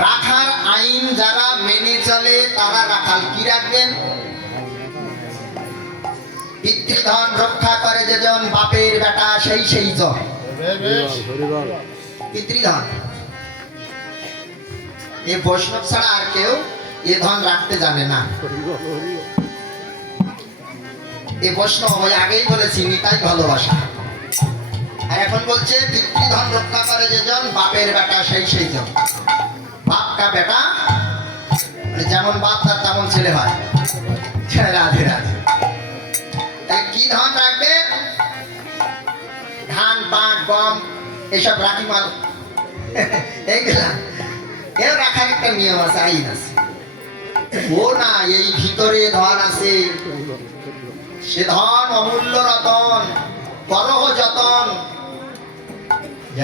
রাখার আইন যারা মেনে চলে তারা রাখাল কি রাখবেন? পিতৃধন রক্ষা করে যেজন বাপের বেটা সেই জন পিতৃধন। এ বৈষ্ণব ছাড়া আর কেউ এ ধন রাখতে জানে না। এ বৈষ্ণব ওই আগেই বলেছি নিতাই ভালোবাসা। আর এখন বলছে পিতৃধন রক্ষা করে যেজন বাপের বেটা সেই জন। বাপ কা বেটা যেমন বাপ তার তেমন ছেলে হয়। রাধে রাধে। কি ধান রাখবে? ধান পাট গম এসব রাখি মাল এইগুলা এর রাখার একটা নিয়ম আছে, আইন আছে। ও না, এই ভিতরে ধন আছে, সে ধন অমূল্য রতন, করহ যতন।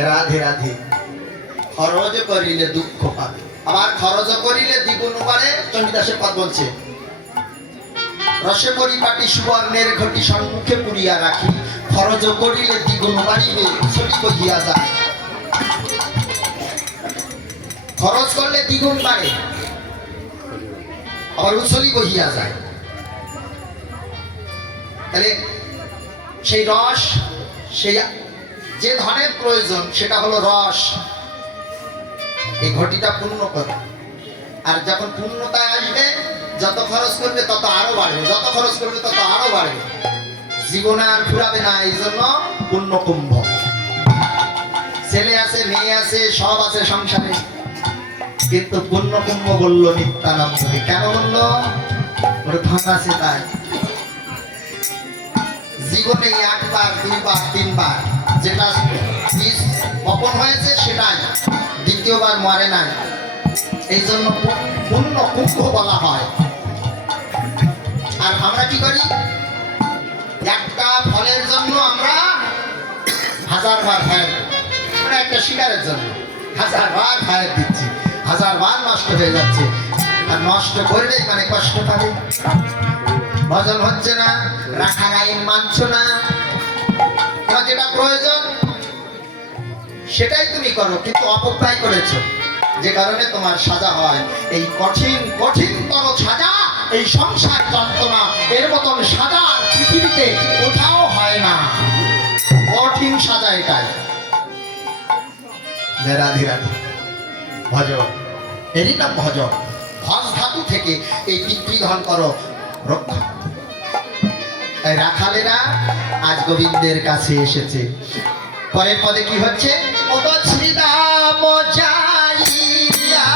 রাধে রাধে। খরচ করিলে দুঃখ পাবে, আবার খরচ করিলে দ্বিগুণ বাড়ে। চণ্ডীদাসের পদ বলছে, রসে পরিপাটি সুবর্ণের ঘটি সম্মুখে পুরিয়া রাখি, খরচ করিলে দ্বিগুণ বাড়িবে উছলি বহিয়া যায়। খরচ করলে দ্বিগুণ বাড়ে, আবার উছলি বহিয়া যায়। তাহলে সেই রস, সেই যে ধনের প্রয়োজন সেটা হলো রস। এই ঘটিটা পূর্ণ করে, আর যখন পূর্ণতায় আসবে যত খরচ করবে তত আরো বাড়বে, যত খরচ করবে তত আরো বাড়বে, জীবনে আর ফুরাবে না। এই জন্য পূর্ণ কুম্ভ। ছেলে আছে, মেয়ে আছে, সব আছে সংসারে, কিন্তু পূর্ণ কুম্ভ বললো নিত্যানন্দ। কেন বললো? ওর ধন আছে তাই। জীবনে একবার দুইবার তিনবার যেটা বীজ বপন হয়েছে সেটাই, দ্বিতীয়বার মরে নাই। এই জন্য পূর্ণ কুম্ভ বলা হয়। আর আমরা কি করি? একটা ফলের জন্য আমরা 1000 বার ফায়ার, মানে একটা শিকারের জন্য 1000 বার ফায়ার দিচ্ছি, 1000 বার নষ্ট হয়ে যাচ্ছে। আর নষ্ট করলেই মানে কষ্ট পাবে। ভজন হচ্ছে না, রাখার আইন মানছ না। তোমার যেটা প্রয়োজন সেটাই তুমি করো, কিন্তু অপব্যয় করেছো, যে কারণে তোমার সাজা হয়। এই কঠিনতর সাজা, এই সংসার যন্ত্রণা, এর মতন সাজা পৃথিবীতে কোথাও হয় না। কঠিন সাজা এটাই। রাধে রাধে। ভজন, এরই নাম ভজন। ভজ ধাতু থেকে এই পিতৃধন করো রক্ষা। তাই রাখালেরা আজ গোবিন্দের কাছে এসেছে। পরের পদে কি হচ্ছে? শ্রীরাম যাইয়া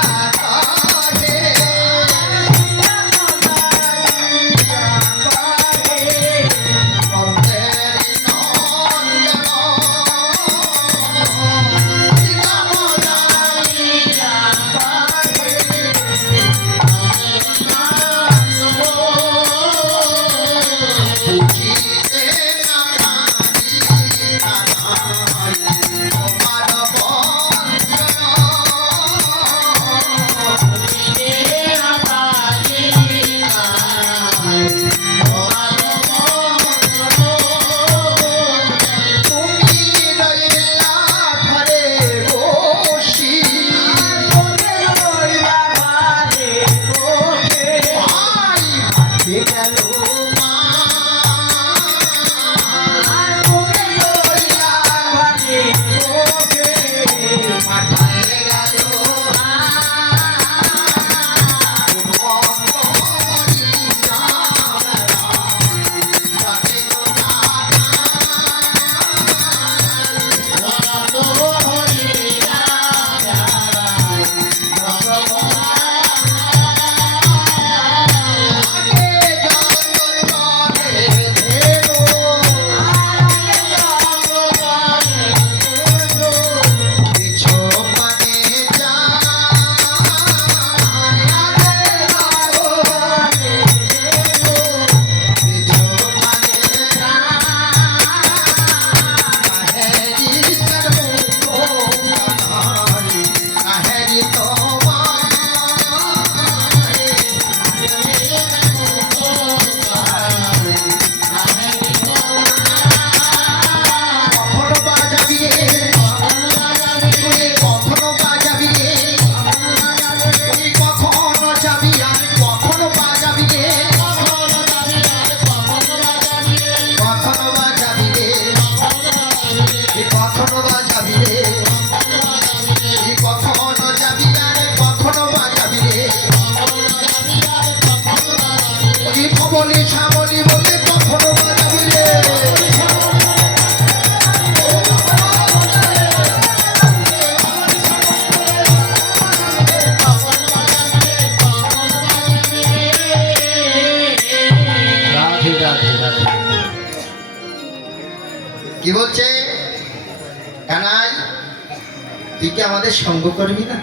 তুই কি আমাদের সঙ্গ করবি না?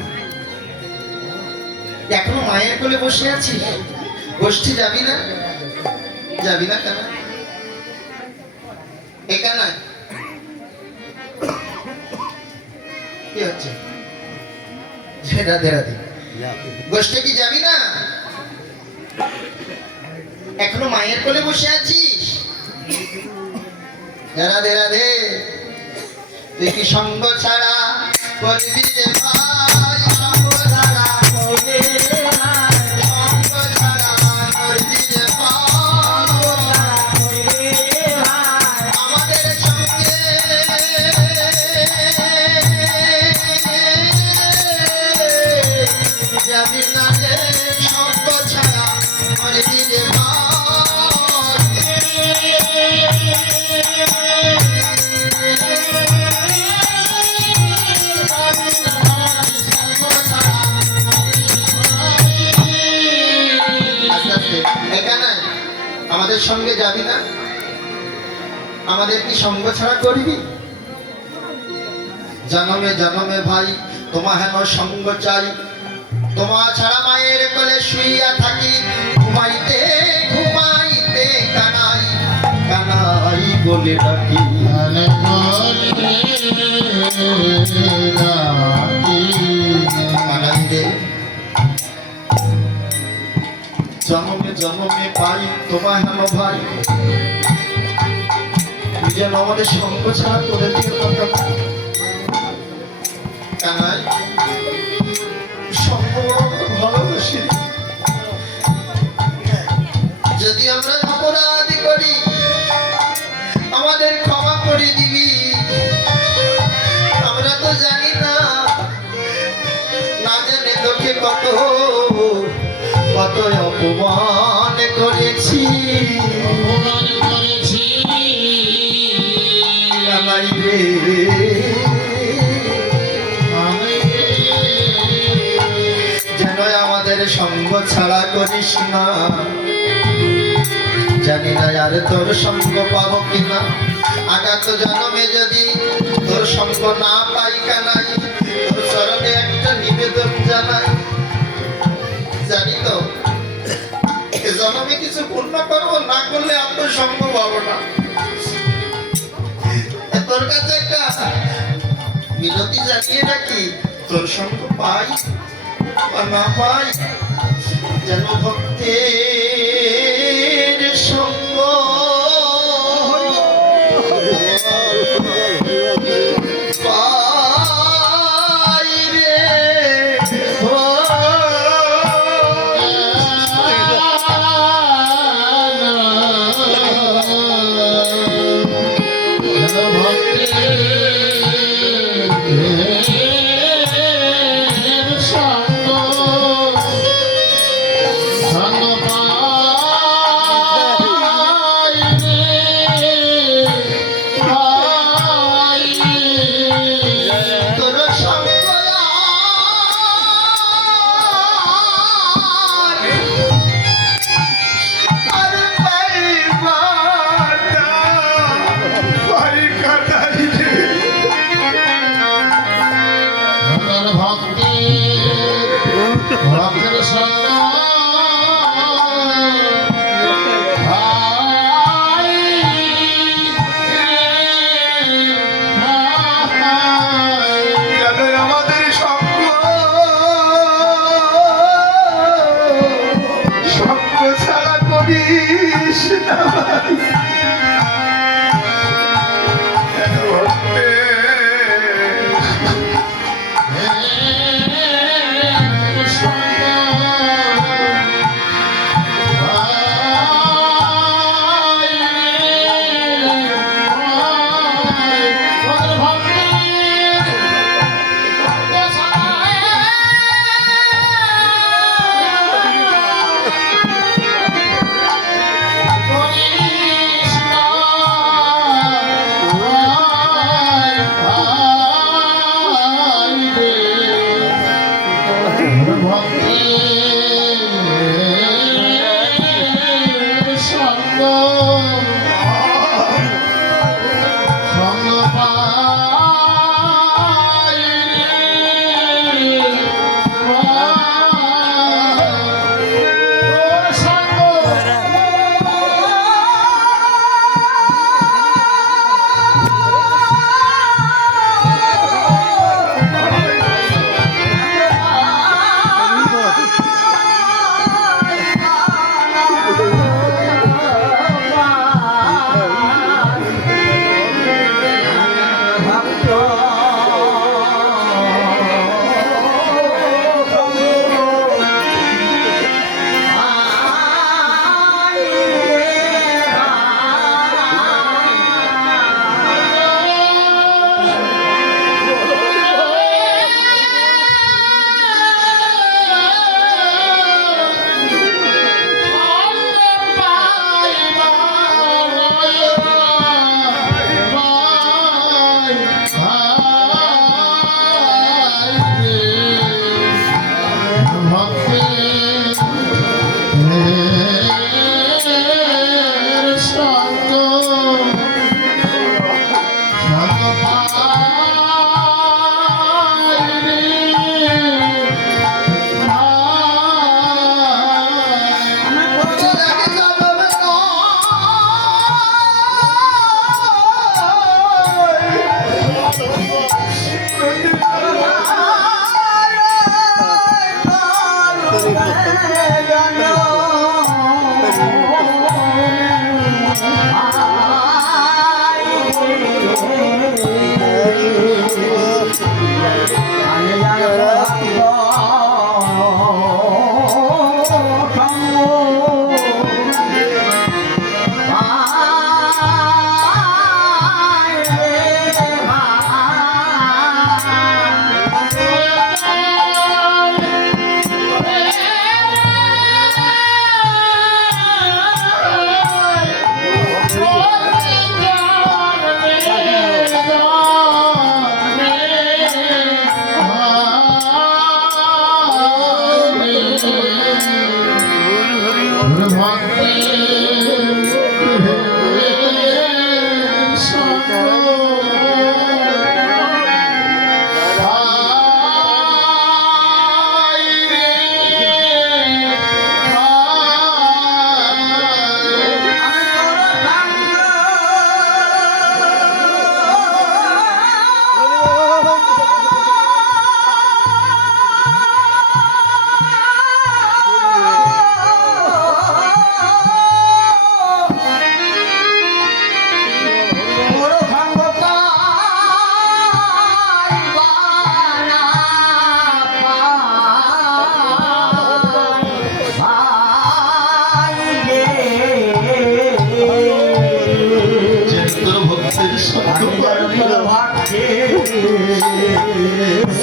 এখনো মায়ের কোলে বসে আছিস, গোষ্ঠী যাবি না? যাবি না কেন? এখানে কি হচ্ছে? রাধে রাধে। গোষ্ঠী কি যাবি না? এখনো মায়ের কোলে বসে আছিস? রাধে রাধে। তুই কি সঙ্গ ছাড়া করবি রে ভাই? সঙ্গ ছাড়া করবি রে ভাই, সঙ্গ ছাড়া করবি রে ভাই। আমাদের সঙ্গে যাবি না রে, সঙ্গ ছাড়া করবি রে ভাই। আমাদের সঙ্গে যাবি না? আমাদের কি সঙ্গ ছাড়া করবি? জনমে জনমে ভাই তোমা হেন সঙ্গ চাই, তোমা ছাড়া মায়ের কোলে শুইয়া থাকি, ঘুমাইতে ঘুমাইতে কানাই কানাই বলে ডাকি। কানাই রে জনমে জনমে পাই তোমা হেন ভাই, তুই যেন আমাদের সঙ্গ ছাড়া করে দিয়ে কানাই। সঙ্গ ভালোবাসি, যদি আমরা অপরাধ করি আমাদের ক্ষমা করে দিবি। আমরা তো জানি না, না জানে তোকে কত কত অপমান করেছি, কানাই রে। যেন আমাদের সঙ্গ ছাড়া করিস না, জানি না আর তোর সঙ্গ পাবো কিনা। আগাত জন্মে যদি তোর সঙ্গ না পাই কানাই, তোর চরণে একটা নিবেদন জানাই। জানি তো জন্মে কিছু পূর্ণ করবো, না করলে আপনার সঙ্গ পাবো না। তোর কাছে একটা মিনতি জানিয়ে রাখি, তোর সঙ্গ পাই বা না পাই, যেন ভক্তের সঙ্গ পাই রে।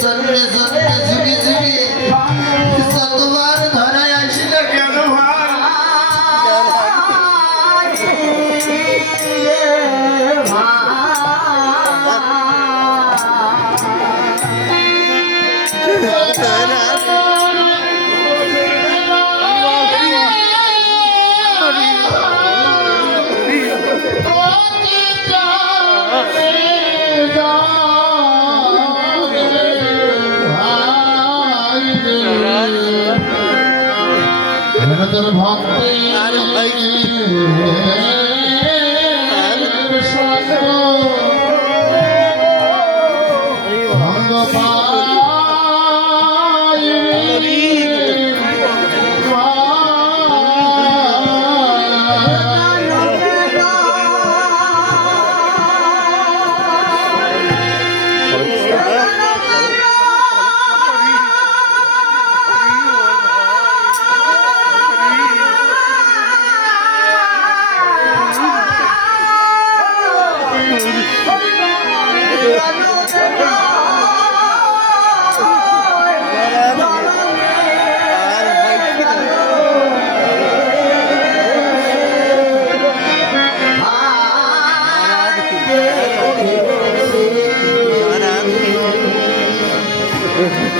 জন্মে জন্মে যুগে যুগে যতবার ধরায় আসি না কেন তোর ভক্তি ভঙ্গ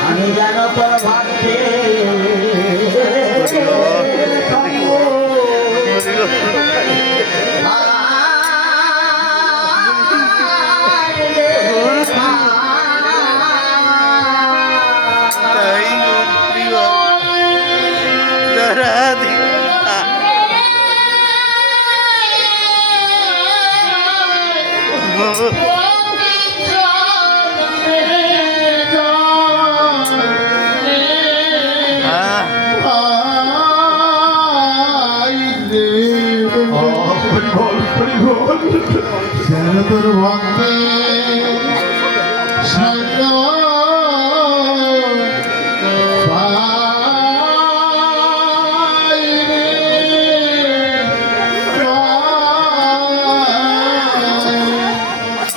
আমি জানো তোর ভাগ্যে তোর ভক্তে সঙ্গ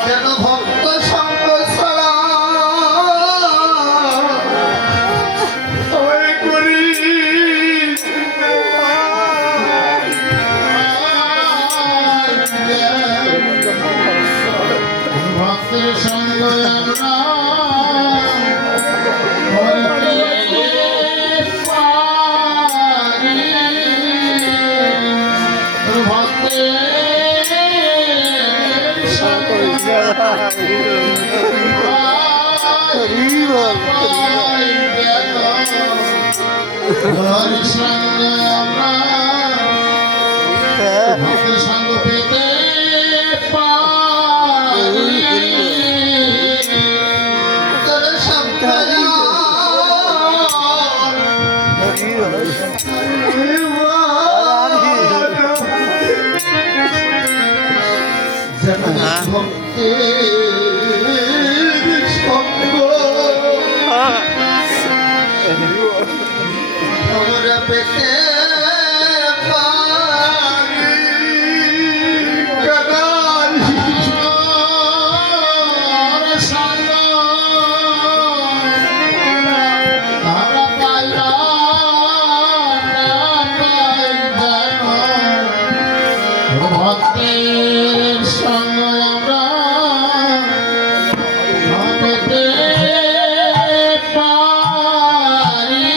যেন ভক্ত সঙ্গ ছাড়া করি ভক্তের সঙ্গ আমরা ভক্তের সঙ্গ পেতে আমরা পেতে ভক্তের সঙ্গ আমরা পেতে পারি।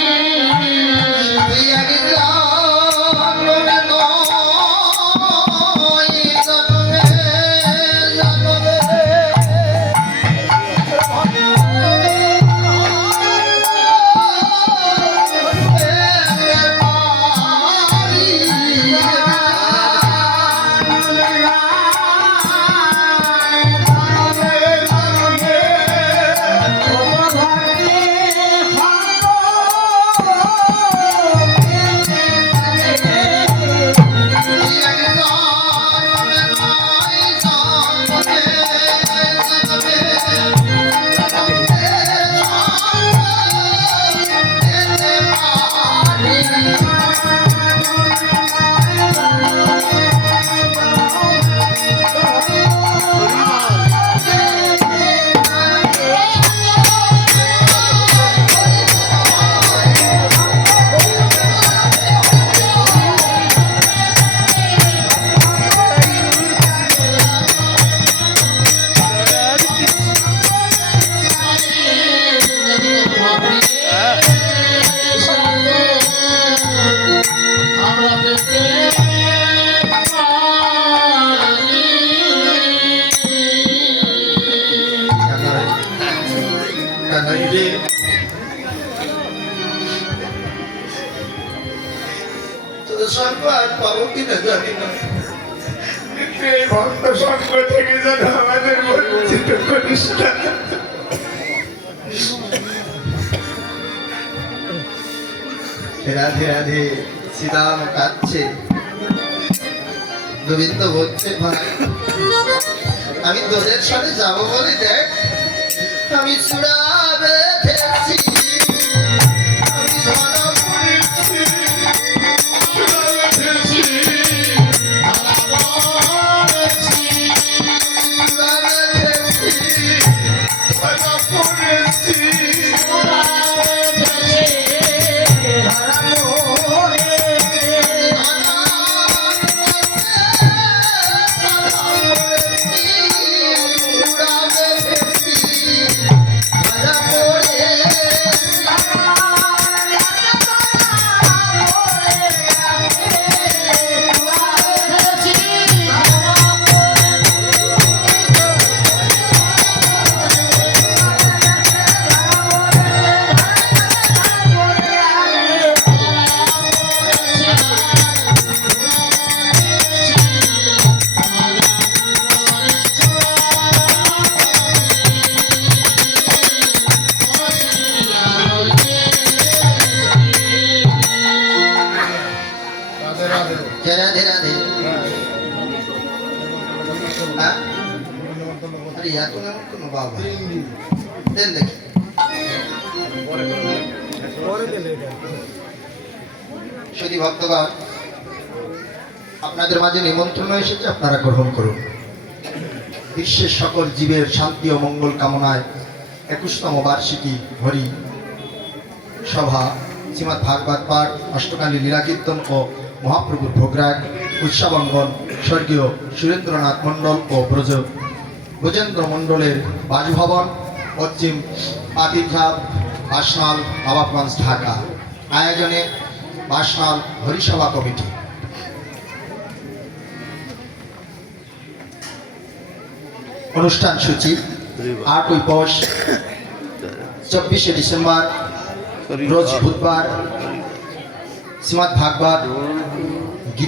আমরা পেতে তোদের সঙ্গ আর পাবো কিনা জানি না। এই ভক্ত সঙ্গ থেকে যেন আমাদের বঞ্চিত করিস না। রাধে রাধে শ্রীরাম কাঁদছে, গোবিন্দ বলছে ভাই আমি তোদের সাথে যাবো বলে দেখ আমি চূড়া বেঁধেছি, আমি ধরা পড়েছি, চূড়া বেঁধেছি, ধরা পড়েছি, চূড়া বেঁধেছি, ধরা পড়েছি, চূড়া বেঁধেছি, ধরা রাধে রাধে। হ্যাঁ? আরে এখন এমন কোনো বাবা দেন দেখি শুধু ভক্তগণ আপনাদের মাঝে নিমন্ত্রণ এসেছে, আপনারা গ্রহণ করুন। বিশ্বের সকল জীবের শান্তি ও মঙ্গল কামনায় 21তম বার্ষিকী হরি সভা শ্রীমৎ ভাগবত পাঠ, অষ্টকালী লীলাকীর্তন ও মহাপ্রভুর ভোগরাগ উৎসবাঙ্গন স্বর্গীয় সুরেন্দ্রনাথ মণ্ডল ও ব্রজেন্দ্র মণ্ডলের বাসভবন, পশ্চিম পাতিরঘাট, বাসনাল, নবাবগঞ্জ, ঢাকা। আয়োজনে বাসনাল হরিসভা কমিটি। অনুষ্ঠান সূচি 8 পৌষ, 24শে ডিসেম্বর রোজ বুধবার শ্রীমৎ ভাগবত